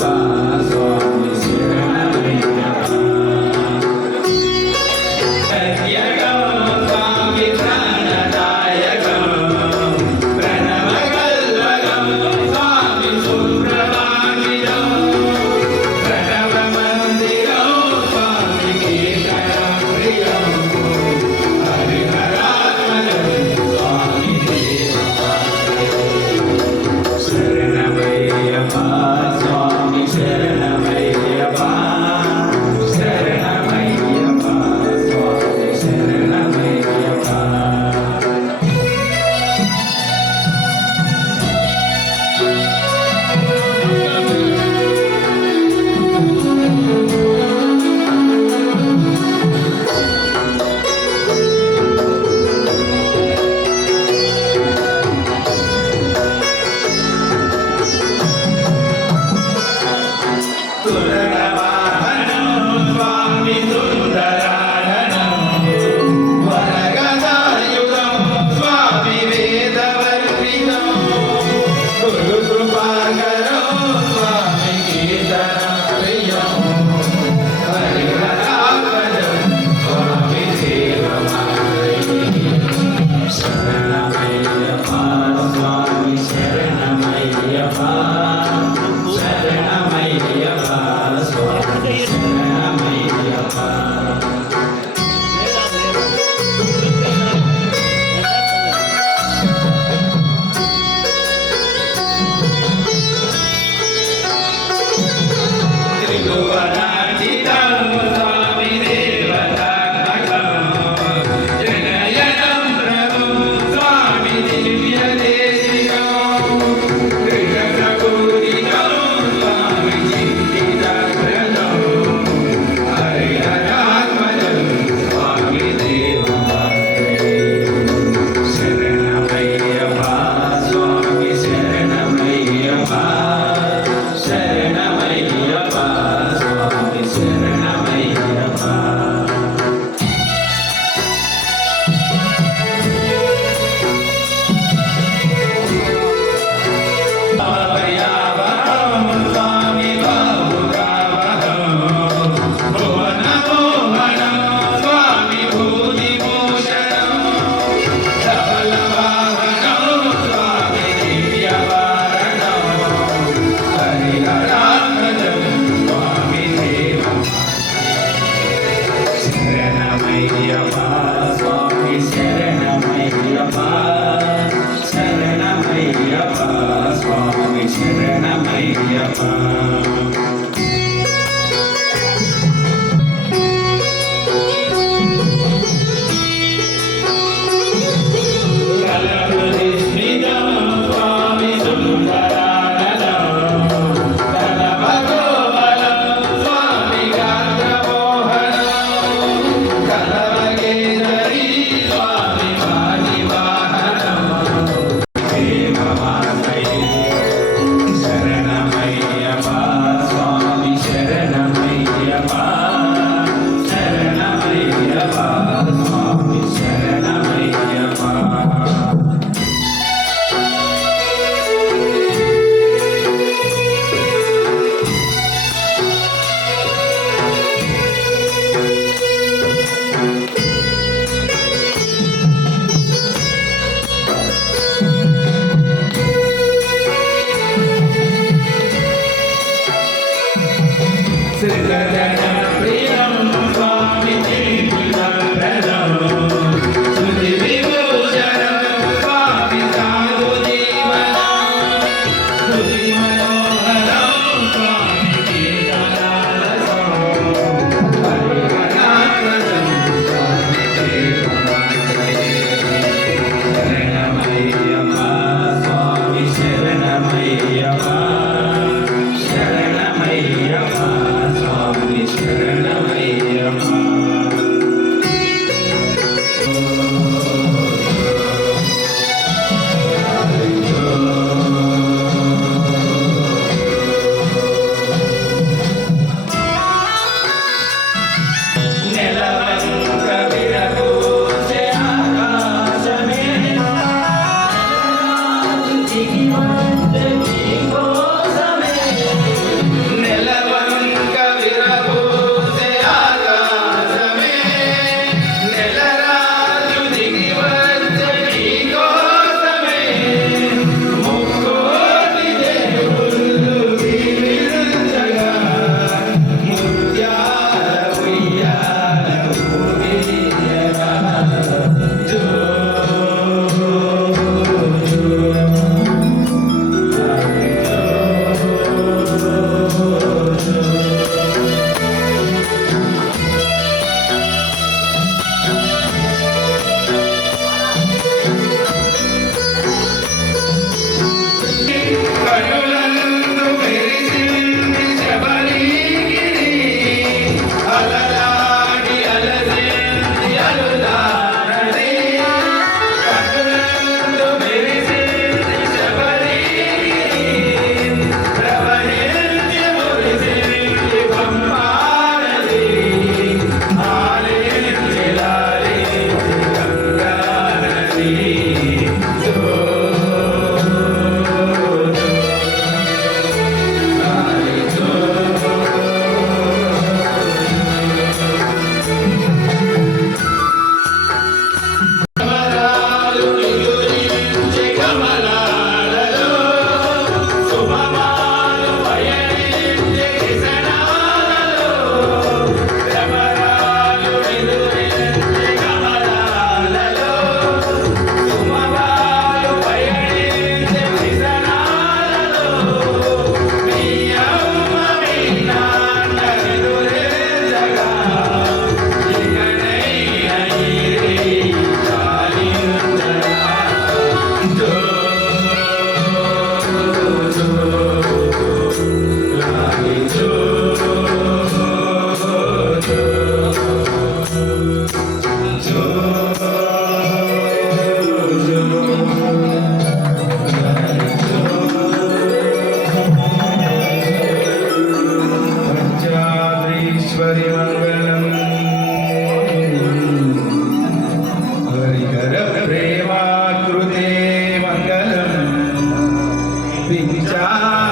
Amazon. Yeah. 对。Maria. বিচার।